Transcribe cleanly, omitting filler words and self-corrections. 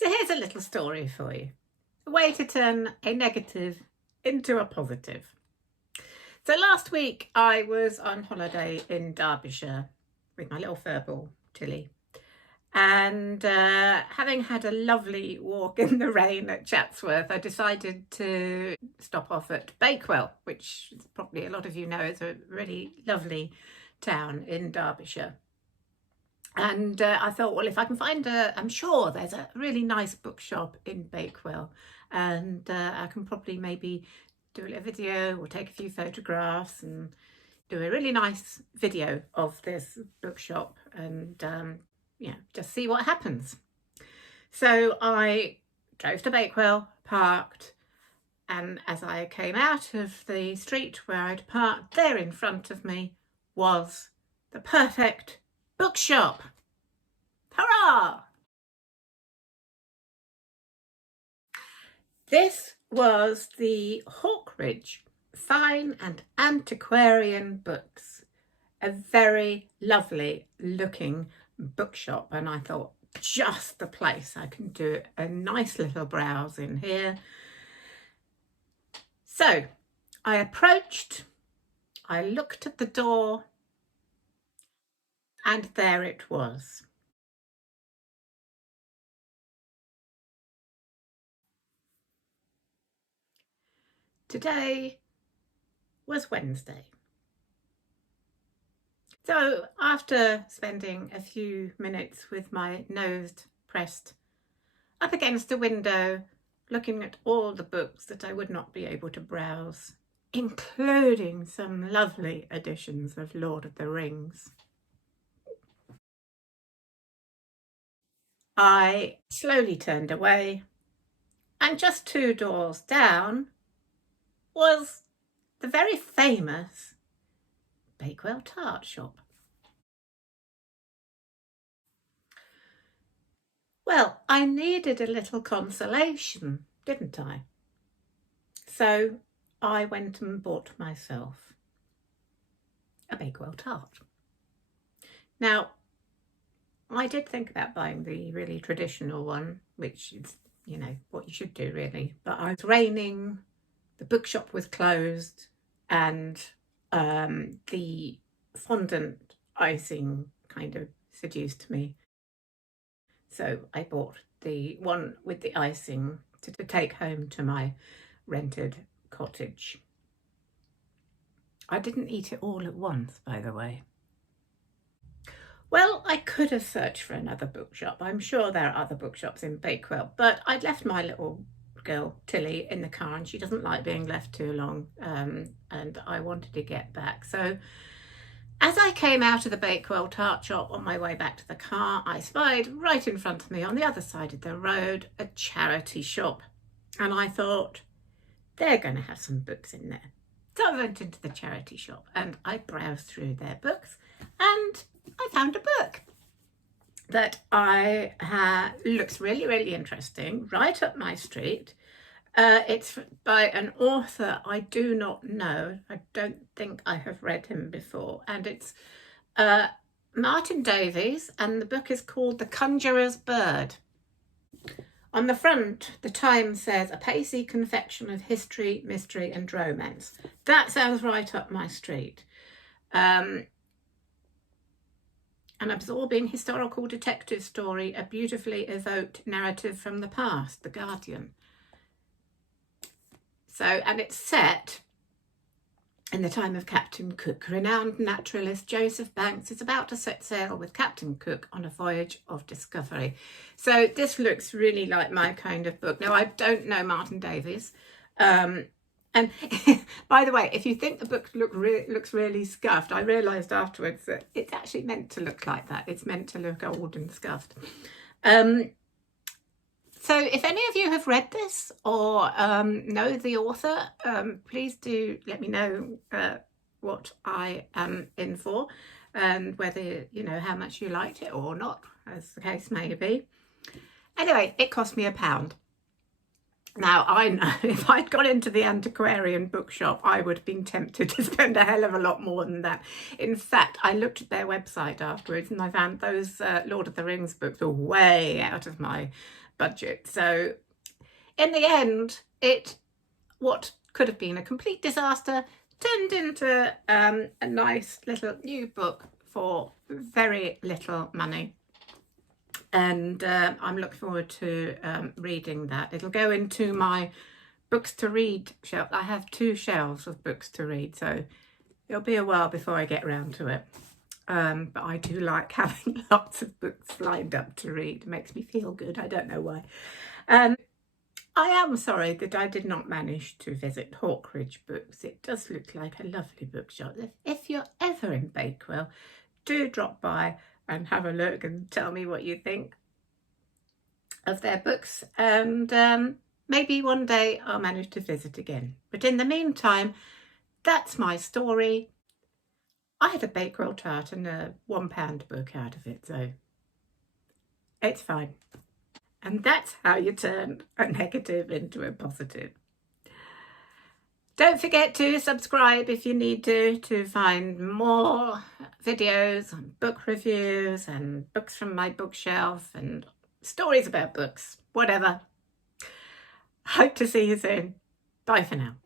So here's a little story for you. A way to turn a negative into a positive. So last week I was on holiday in Derbyshire with my little furball, Tilly. And having had a lovely walk in the rain at Chatsworth, I decided to stop off at Bakewell, which probably a lot of you know is a really lovely town in Derbyshire. And I thought, well, if I can find I'm sure there's a really nice bookshop in Bakewell, and I can probably maybe do a little video or take a few photographs and do a really nice video of this bookshop and just see what happens. So I drove to Bakewell, parked, and as I came out of the street where I'd parked, there in front of me was the perfect bookshop. Hurrah! This was the Hawkridge Fine and Antiquarian Books, a very lovely looking bookshop, and I thought, just the place. I can do a nice little browse in here. So I approached, I looked at the door, and there it was. Today was Wednesday. So after spending a few minutes with my nose pressed up against the window, looking at all the books that I would not be able to browse, including some lovely editions of Lord of the Rings, I slowly turned away, and just 2 doors down was the very famous Bakewell tart shop. Well, I needed a little consolation, didn't I? So I went and bought myself a Bakewell tart. Now, I did think about buying the really traditional one, which is, what you should do really. But it was raining, the bookshop was closed, and the fondant icing kind of seduced me. So I bought the one with the icing to take home to my rented cottage. I didn't eat it all at once, by the way. Well, I could have searched for another bookshop. I'm sure there are other bookshops in Bakewell, but I'd left my little girl, Tilly, in the car, and she doesn't like being left too long, and I wanted to get back. So as I came out of the Bakewell tart shop on my way back to the car, I spied right in front of me on the other side of the road a charity shop, and I thought, they're going to have some books in there. So I went into the charity shop and I browsed through their books, and I found a book that looks really, really interesting, right up my street. It's by an author I do not know. I don't think I have read him before. And it's Martin Davies, and the book is called The Conjurer's Bird. On the front, the Times says, a pacey confection of history, mystery and romance. That sounds right up my street. An absorbing historical detective story, a beautifully evoked narrative from the past, The Guardian. So, and it's set in the time of Captain Cook. Renowned naturalist Joseph Banks is about to set sail with Captain Cook on a voyage of discovery. So this looks really like my kind of book. Now, I don't know Martin Davies. And by the way, if you think the book looks really scuffed, I realised afterwards that it's actually meant to look like that. It's meant to look old and scuffed. So if any of you have read this or know the author, please do let me know what I am in for, and whether, how much you liked it or not, as the case may be. Anyway, it cost me £1. Now, I know if I'd gone into the antiquarian bookshop, I would have been tempted to spend a hell of a lot more than that. In fact, I looked at their website afterwards and I found those Lord of the Rings books were way out of my budget. So in the end, what could have been a complete disaster turned into a nice little new book for very little money. And I'm looking forward to reading that. It'll go into my books to read shelf. I have 2 shelves of books to read, so it'll be a while before I get around to it. But I do like having lots of books lined up to read. It makes me feel good. I don't know why. I am sorry that I did not manage to visit Hawkridge Books. It does look like a lovely bookshop. If you're ever in Bakewell, do drop by and have a look and tell me what you think of their books, and maybe one day I'll manage to visit again. But in the meantime, that's my story. I had a Bakewell tart and a £1 book out of it, so it's fine. And that's how you turn a negative into a positive. Don't forget to subscribe if you need to find more videos on book reviews and books from my bookshelf and stories about books, whatever. Hope to see you soon. Bye for now.